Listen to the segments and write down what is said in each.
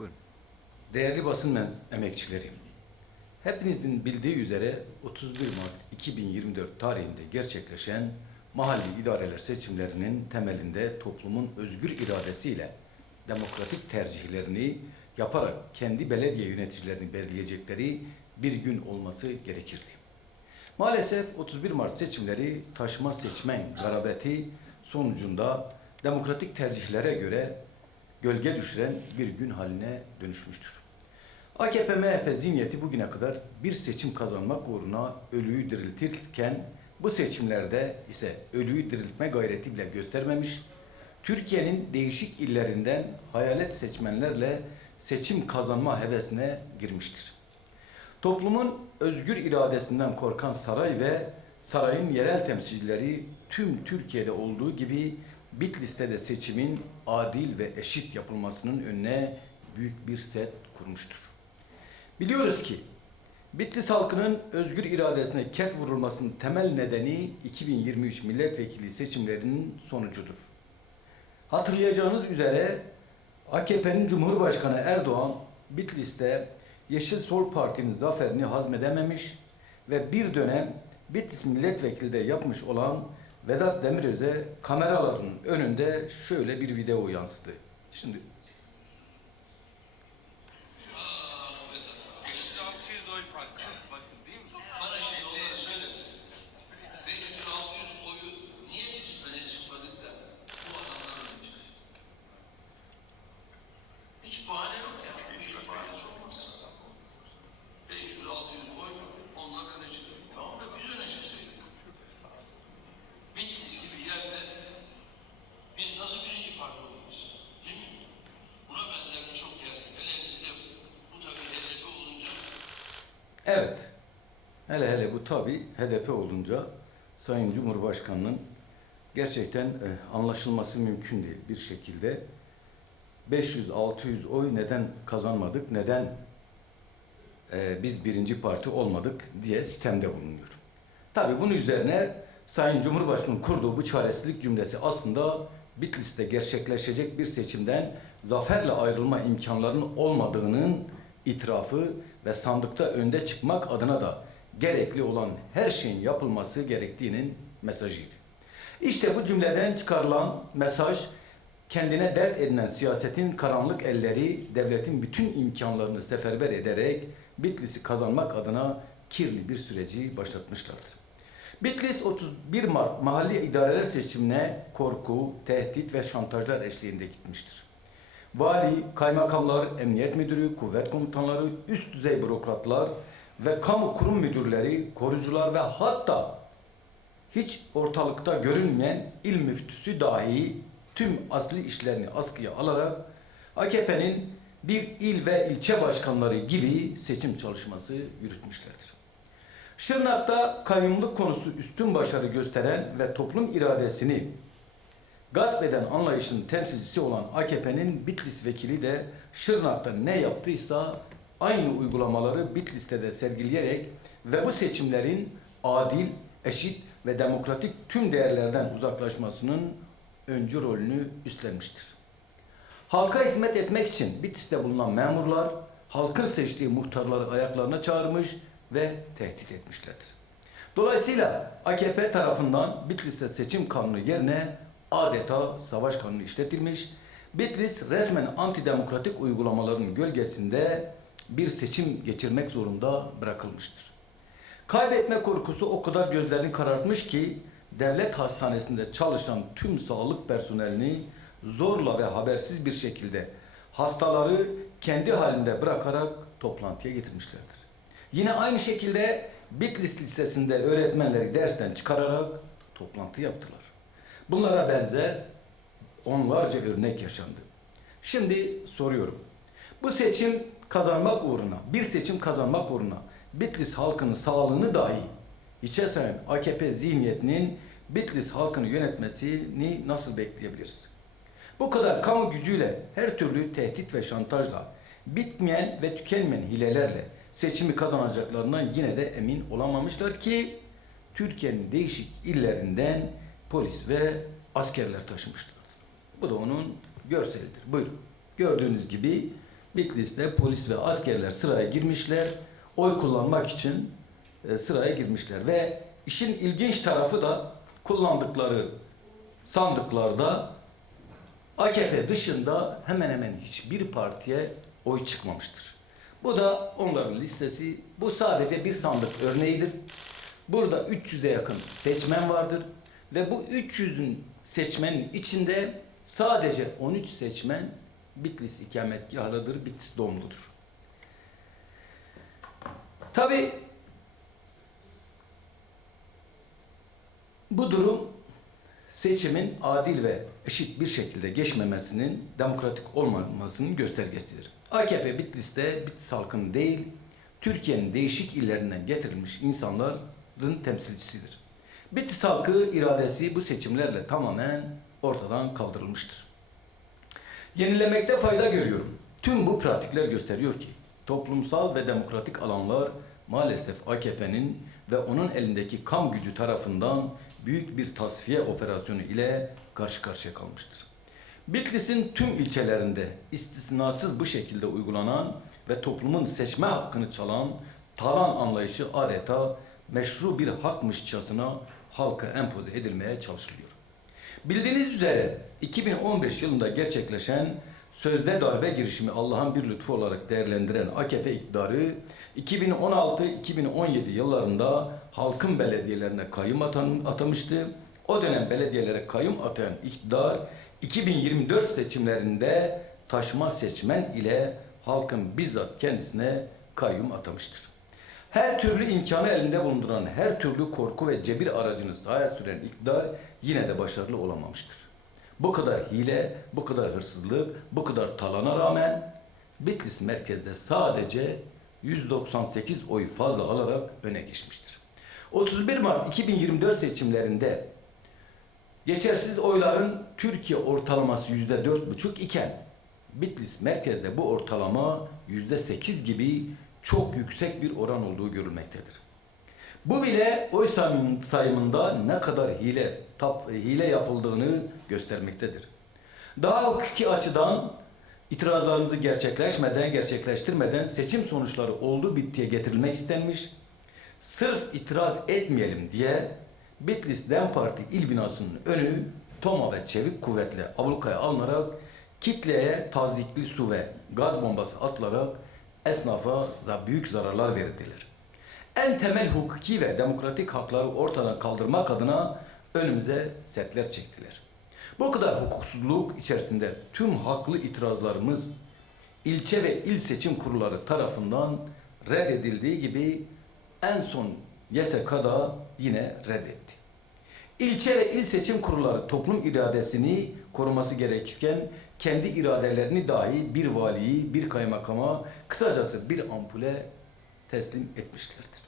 Buyurun. Değerli basın emekçileri, hepinizin bildiği üzere 31 Mart 2024 tarihinde gerçekleşen mahalli idareler seçimlerinin temelinde toplumun özgür iradesiyle demokratik tercihlerini yaparak kendi belediye yöneticilerini belirleyecekleri bir gün olması gerekirdi. Maalesef 31 Mart seçimleri taşma seçmen garabeti sonucunda demokratik tercihlere göre gölge düşüren bir gün haline dönüşmüştür. AKP MHP zihniyeti bugüne kadar bir seçim kazanmak uğruna ölüyü diriltirken bu seçimlerde ise ölüyü diriltme gayreti bile göstermemiş, Türkiye'nin değişik illerinden hayalet seçmenlerle seçim kazanma hevesine girmiştir. Toplumun özgür iradesinden korkan saray ve sarayın yerel temsilcileri tüm Türkiye'de olduğu gibi Bitlis'te de seçimin adil ve eşit yapılmasının önüne büyük bir set kurmuştur. Biliyoruz ki Bitlis halkının özgür iradesine ket vurulmasının temel nedeni 2023 milletvekili seçimlerinin sonucudur. Hatırlayacağınız üzere AKP'nin Cumhurbaşkanı Erdoğan Bitlis'te Yeşil Sol Parti'nin zaferini hazmedememiş ve bir dönem Bitlis milletvekili de yapmış olan Vedat Demiröz'e kameraların önünde şöyle bir video yansıdı. Şimdi Yüzde 600 oy fark var. Bakın değil mi? Bana şimdi onları söyleme. 500-600 oyu niye biz öne çıkmadık da bu adamlar öne çıktı? Hiç bahane yok ya. Bu iş bahanesi olmaz. 500-600 oy var. Onlar öne çıktı. Tamam da biz öne çıksaydık. Bitlis gibi yerde biz nasıl birinci parti olmayız? Değil mi? Buna benzer birçok yerde. Hele hele de bu tabii HDP olunca Evet. Hele hele bu tabi HDP olunca Sayın Cumhurbaşkanı'nın gerçekten e, anlaşılması mümkün değil bir şekilde. 500-600 oy neden kazanmadık, neden e, biz birinci parti olmadık diye sistemde bulunuyor. Tabi bunun üzerine Sayın Cumhurbaşkanı kurduğu bu çaresizlik cümlesi aslında Bitlis'te gerçekleşecek bir seçimden zaferle ayrılma imkanlarının olmadığının itirafı ve sandıkta önde çıkmak adına da gerekli olan her şeyin yapılması gerektiğinin mesajıydı. İşte bu cümleden çıkarılan mesaj kendine dert edinen siyasetin karanlık elleri devletin bütün imkanlarını seferber ederek Bitlis'i kazanmak adına kirli bir süreci başlatmışlardır. Bitlis 31 Mart mahalli idareler seçimine korku, tehdit ve şantajlar eşliğinde gitmiştir. Vali, kaymakamlar, emniyet müdürü, kuvvet komutanları, üst düzey bürokratlar ve kamu kurum müdürleri, korucular ve hatta hiç ortalıkta görünmeyen il müftüsü dahi tüm asli işlerini askıya alarak AKP'nin bir il ve ilçe başkanları gibi seçim çalışması yürütmüşlerdir. Şırnak'ta kayyumluk konusu üstün başarı gösteren ve toplum iradesini gasp eden anlayışın temsilcisi olan AKP'nin Bitlis vekili de Şırnak'ta ne yaptıysa aynı uygulamaları Bitlis'te de sergileyerek ve bu seçimlerin adil, eşit ve demokratik tüm değerlerden uzaklaşmasının öncü rolünü üstlenmiştir. Halka hizmet etmek için Bitlis'te bulunan memurlar halkın seçtiği muhtarları ayaklarına çağırmış ve tehdit etmişlerdir. Dolayısıyla AKP tarafından Bitlis'te seçim kanunu yerine adeta savaş kanunu işletilmiş. Bitlis resmen antidemokratik uygulamaların gölgesinde bir seçim geçirmek zorunda bırakılmıştır. Kaybetme korkusu o kadar gözlerini karartmış ki devlet hastanesinde çalışan tüm sağlık personelini zorla ve habersiz bir şekilde hastaları kendi halinde bırakarak toplantıya getirmişlerdir. Yine aynı şekilde Bitlis Lisesi'nde öğretmenleri dersten çıkararak toplantı yaptılar. Bunlara benzer onlarca örnek yaşandı. Şimdi soruyorum. Bu seçim kazanmak uğruna, bir seçim kazanmak uğruna Bitlis halkının sağlığını dahi içe sayan AKP zihniyetinin Bitlis halkını yönetmesini nasıl bekleyebiliriz? Bu kadar kamu gücüyle her türlü tehdit ve şantajla bitmeyen ve tükenmeyen hilelerle seçimi kazanacaklarına yine de emin olamamışlar ki Türkiye'nin değişik illerinden polis ve askerler taşımışlardır. Bu da onun görselidir. Buyurun. Gördüğünüz gibi Bitlis'te polis ve askerler sıraya girmişler. Oy kullanmak için e, sıraya girmişler ve işin ilginç tarafı da kullandıkları sandıklarda AKP dışında hemen hemen hiçbir partiye oy çıkmamıştır. Bu da onların listesi. Bu sadece bir sandık örneğidir. Burada 300'e yakın seçmen vardır ve bu 300'ün seçmenin içinde sadece 13 seçmen Bitlis ikametgahlıdır, Bitlis doğumludur. Tabi bu durum seçimin adil ve eşit bir şekilde geçmemesinin demokratik olmamasının göstergesidir. AKP Bitlis'te Bitlis halkının değil, Türkiye'nin değişik illerinden getirilmiş insanların temsilcisidir. Bitlis halkı iradesi bu seçimlerle tamamen ortadan kaldırılmıştır. Yenilemekte fayda görüyorum. Tüm bu pratikler gösteriyor ki toplumsal ve demokratik alanlar maalesef AKP'nin ve onun elindeki kam gücü tarafından büyük bir tasfiye operasyonu ile karşı karşıya kalmıştır. Bitlis'in tüm ilçelerinde istisnasız bu şekilde uygulanan ve toplumun seçme hakkını çalan talan anlayışı adeta meşru bir hakmışçasına halka empoze edilmeye çalışılıyor. Bildiğiniz üzere 2015 yılında gerçekleşen sözde darbe girişimi Allah'ın bir lütfu olarak değerlendiren AKP iktidarı 2016-2017 yıllarında halkın belediyelerine kayyum atan, atamıştı. O dönem belediyelere kayyum atayan iktidar 2024 seçimlerinde taşma seçmen ile halkın bizzat kendisine kayyum atamıştır. Her türlü imkanı elinde bulunduran, her türlü korku ve cebir aracını sahaya süren iktidar yine de başarılı olamamıştır. Bu kadar hile, bu kadar hırsızlık, bu kadar talana rağmen Bitlis merkezde sadece 198 oy fazla alarak öne geçmiştir. 31 Mart 2024 seçimlerinde geçersiz oyların Türkiye ortalaması %4,5 iken Bitlis merkezde bu ortalama %8 gibi çok yüksek bir oran olduğu görülmektedir. Bu bile oy sayım- sayımında ne kadar hile tap, hile yapıldığını göstermektedir. Daha hukuki açıdan itirazlarımızı gerçekleşmeden, gerçekleştirmeden seçim sonuçları oldu bittiye getirilmek istenmiş. Sırf itiraz etmeyelim diye Bitlis Dem Parti il binasının önü Toma ve çevik kuvvetle ablukaya alınarak kitleye tazikli su ve gaz bombası atılarak esnafa za- büyük zararlar verildiler. En temel hukuki ve demokratik hakları ortadan kaldırmak adına önümüze setler çektiler. Bu kadar hukuksuzluk içerisinde tüm haklı itirazlarımız ilçe ve il seçim kurulları tarafından reddedildiği gibi en son YSK'da yine reddetti. İlçe ve il seçim kurulları toplum iradesini koruması gerekirken kendi iradelerini dahi bir valiyi, bir kaymakama, kısacası bir ampule teslim etmişlerdir.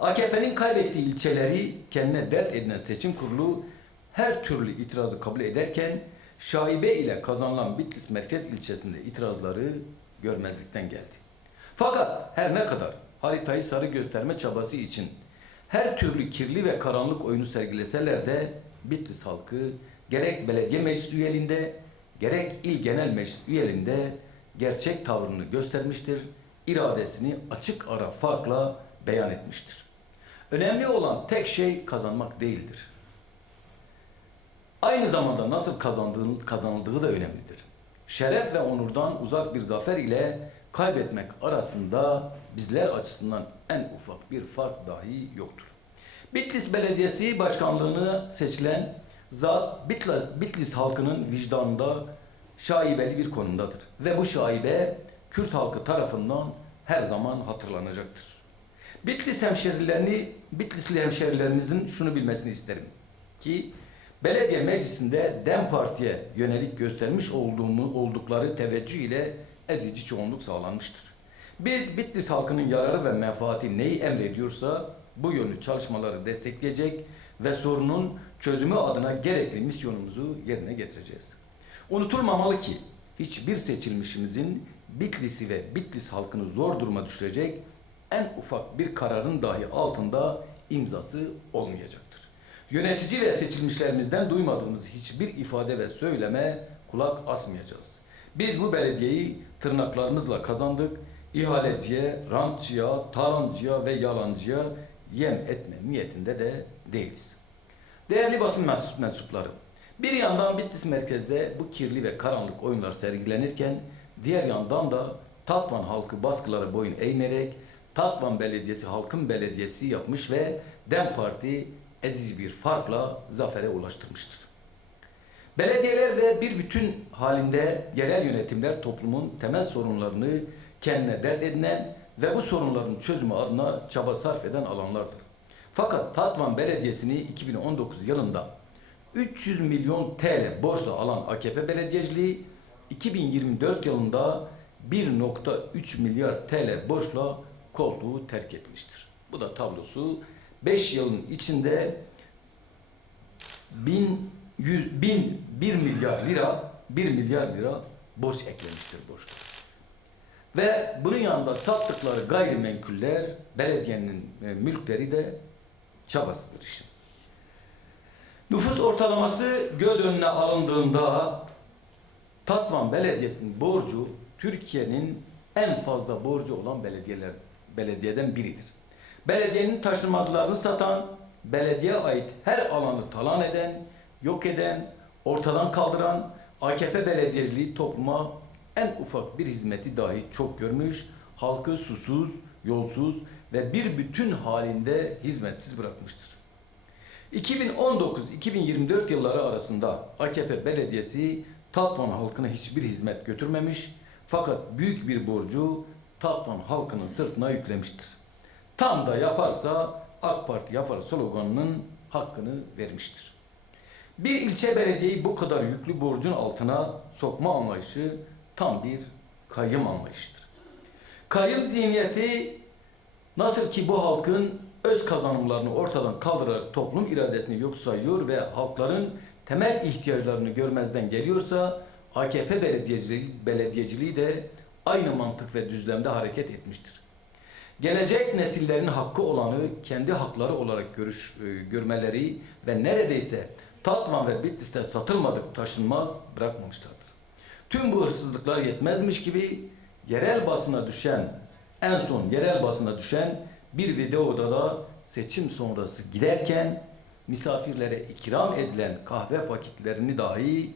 AKP'nin kaybettiği ilçeleri kendine dert edinen seçim kurulu her türlü itirazı kabul ederken şaibe ile kazanılan Bitlis merkez ilçesinde itirazları görmezlikten geldi. Fakat her ne kadar haritayı sarı gösterme çabası için her türlü kirli ve karanlık oyunu sergileseler de Bitlis halkı gerek belediye meclis üyeliğinde gerek il genel meclis üyeliğinde gerçek tavrını göstermiştir, iradesini açık ara farkla beyan etmiştir. Önemli olan tek şey kazanmak değildir. Aynı zamanda nasıl kazandığı, kazanıldığı da önemlidir. Şeref ve onurdan uzak bir zafer ile kaybetmek arasında bizler açısından en ufak bir fark dahi yoktur. Bitlis Belediyesi Başkanlığını seçilen zat Bitlis, Bitlis halkının vicdanında şaibeli bir konumdadır. Ve bu şaibe Kürt halkı tarafından her zaman hatırlanacaktır. Bitlis hemşerilerini, Bitlisli hemşerilerimizin şunu bilmesini isterim ki belediye meclisinde DEM Parti'ye yönelik göstermiş olduğumu, oldukları teveccüh ile ezici çoğunluk sağlanmıştır. Biz Bitlis halkının yararı ve menfaati neyi emrediyorsa bu yönlü çalışmaları destekleyecek ve sorunun çözümü adına gerekli misyonumuzu yerine getireceğiz. Unutulmamalı ki hiçbir seçilmişimizin Bitlis'i ve Bitlis halkını zor duruma düşürecek en ufak bir kararın dahi altında imzası olmayacaktır. Yönetici ve seçilmişlerimizden duymadığımız hiçbir ifade ve söyleme kulak asmayacağız. Biz bu belediyeyi tırnaklarımızla kazandık. İhaleciye, rantçıya, talancıya ve yalancıya yem etme niyetinde de değiliz. Değerli basın mens- mensupları, bir yandan Bitlis merkezde bu kirli ve karanlık oyunlar sergilenirken, diğer yandan da Tatvan halkı baskılara boyun eğmeyerek Tatvan Belediyesi halkın belediyesi yapmış ve DEM Parti eziz bir farkla zafere ulaştırmıştır. Belediyeler ve bir bütün halinde yerel yönetimler toplumun temel sorunlarını kendine dert edinen ve bu sorunların çözümü adına çaba sarf eden alanlardır. Fakat Tatvan Belediyesi'ni 2019 yılında 300 milyon TL borçla alan AKP belediyeciliği 2024 yılında 1.3 milyar TL borçla koltuğu terk etmiştir. Bu da tablosu 5 yılın içinde 1000 100, 1000 1 milyar lira 1 milyar lira borç eklemiştir borçta. Ve bunun yanında sattıkları gayrimenkuller belediyenin e, mülkleri de çabasıdır işin. Nüfus ortalaması göz önüne alındığında Tatvan Belediyesi'nin borcu Türkiye'nin en fazla borcu olan belediyeler belediyeden biridir. Belediyenin taşınmazlarını satan, belediyeye ait her alanı talan eden, yok eden, ortadan kaldıran AKP belediyeciliği topluma en ufak bir hizmeti dahi çok görmüş, halkı susuz, yolsuz ve bir bütün halinde hizmetsiz bırakmıştır. 2019-2024 yılları arasında AKP belediyesi Tatvan halkına hiçbir hizmet götürmemiş fakat büyük bir borcu Tatvan halkının sırtına yüklemiştir. Tam da yaparsa AK Parti yapar sloganının hakkını vermiştir. Bir ilçe belediyeyi bu kadar yüklü borcun altına sokma anlayışı tam bir kayyım anlayışıdır. Kayyım zihniyeti nasıl ki bu halkın öz kazanımlarını ortadan kaldırarak toplum iradesini yok sayıyor ve halkların temel ihtiyaçlarını görmezden geliyorsa AKP belediyeciliği, belediyeciliği de aynı mantık ve düzlemde hareket etmiştir. Gelecek nesillerin hakkı olanı kendi hakları olarak görüş, e, görmeleri ve neredeyse Tatvan ve Bitlis'te satılmadık taşınmaz bırakmamışlardır. Tüm bu hırsızlıklar yetmezmiş gibi yerel basına düşen, en son yerel basına düşen bir videoda da seçim sonrası giderken misafirlere ikram edilen kahve paketlerini dahi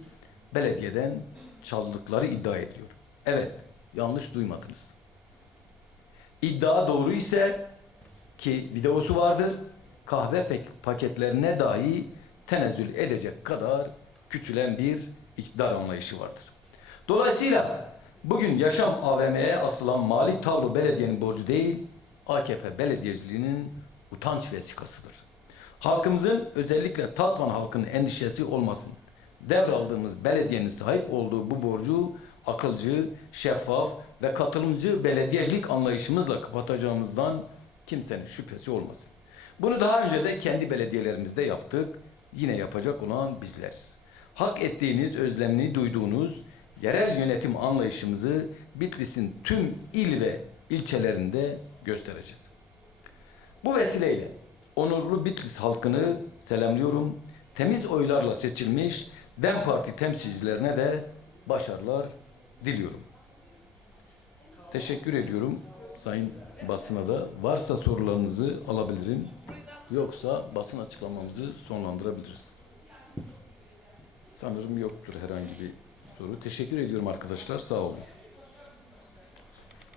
belediyeden çaldıkları iddia ediliyor. Evet, yanlış duymadınız. İddia doğru ise ki videosu vardır, kahve paketlerine dahi tenezzül edecek kadar küçülen bir iktidar anlayışı vardır. Dolayısıyla bugün yaşam AVM'ye asılan mali tablo belediyenin borcu değil, AKP belediyeciliğinin utanç vesikasıdır. Halkımızın özellikle Tatvan halkının endişesi olmasın. Devraldığımız belediyenin sahip olduğu bu borcu akılcı, şeffaf ve katılımcı belediyecilik anlayışımızla kapatacağımızdan kimsenin şüphesi olmasın. Bunu daha önce de kendi belediyelerimizde yaptık. Yine yapacak olan bizleriz. Hak ettiğiniz, özlemini duyduğunuz yerel yönetim anlayışımızı Bitlis'in tüm il ve ilçelerinde göstereceğiz. Bu vesileyle onurlu Bitlis halkını selamlıyorum. Temiz oylarla seçilmiş DEM Parti temsilcilerine de başarılar diliyorum. Teşekkür ediyorum sayın basına da. Varsa sorularınızı alabilirim. Yoksa basın açıklamamızı sonlandırabiliriz. Sanırım yoktur herhangi bir soru. Teşekkür ediyorum arkadaşlar. Sağ olun.